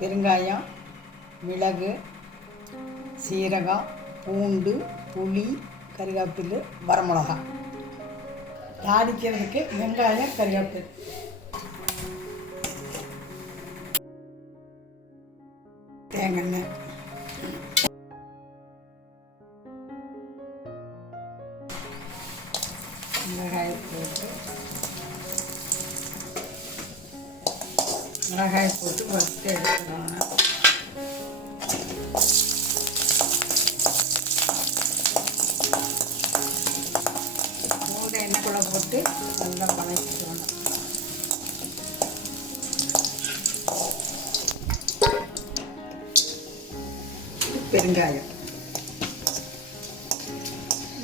பெருங்காயம், மிளகு, சீரகம், பூண்டு, புளி, கறிவேப்பிலை, வரமிளகா. தாளிக்கிறதுக்கு வெங்காயம், கறிவேப்பிலை, தேங்காய், மிளகாய் போட்டு வறுத்து எடுத்துக்கணும். எண்ணெய்க்குள்ளே போட்டு நல்லா வதக்கிக்கணும். பெருங்காயம்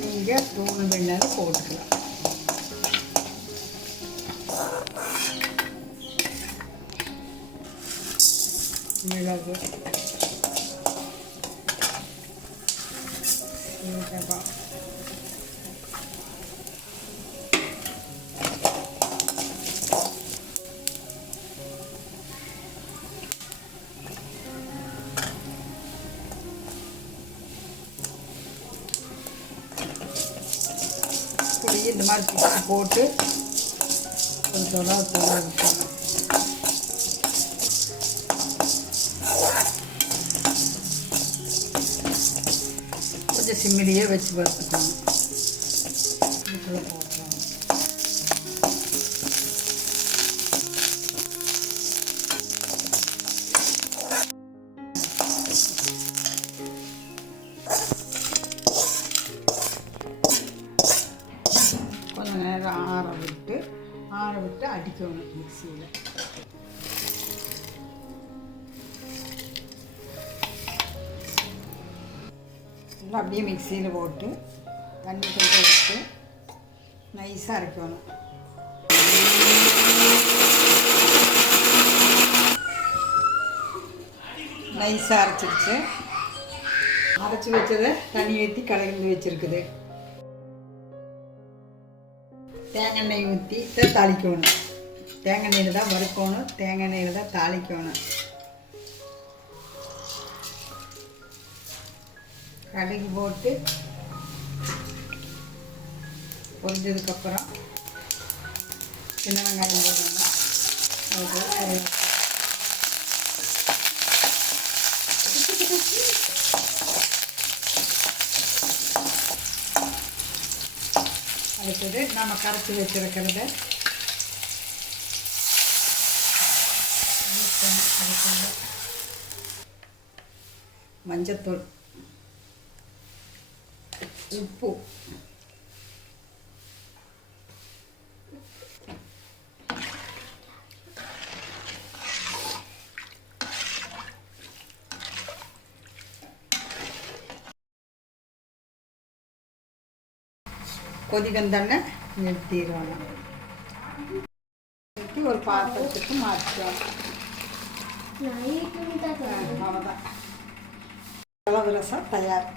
நீங்கள் தூள் வேணாலும் போட்டுக்கலாம். மிளகு, சீரகம், புளி இந்த மாதிரி பிடிச்சி போட்டு கொஞ்சம் வைக்கணும். கொஞ்சம் சிம்மிலேயே வச்சு வறுத்துக்கணும். இதுக்குள்ளே போட்டுருவோம். கொஞ்சம் நேரம் ஆற விட்டு அடிக்கணும் மிக்சியில். அப்படியே மிக்சியில் போட்டு தண்ணி கொஞ்சம் எடுத்து நைஸாக அரைக்கணும். நைஸாக அரைச்சிருச்சு. அரைச்சி வச்சதை தண்ணி ஊற்றி கலந்து வச்சுருக்குது. தேங்காய் எண்ணெய் ஊற்றி தாளிக்கணும். தேங்காய் எண்ணெயில் தான் வறுக்கணும், தேங்காய் எண்ணெயில் தான் தாளிக்கணும். கடுகு போட்டு பொரிஞ்சதுக்கப்புறம் சின்ன வெங்காயம் போடணும். அடுத்தது நம்ம கரைச்சி வச்சிருக்கிறத மஞ்சத்தூள், உப்பு, கொதிகந்தண்ணை நிறுத்திடுவாங்க. ஒரு பாத்திரத்துக்கு மாற்றிடுவாங்க. அவ்வளோதான். மிளகு ரசம் தயார்.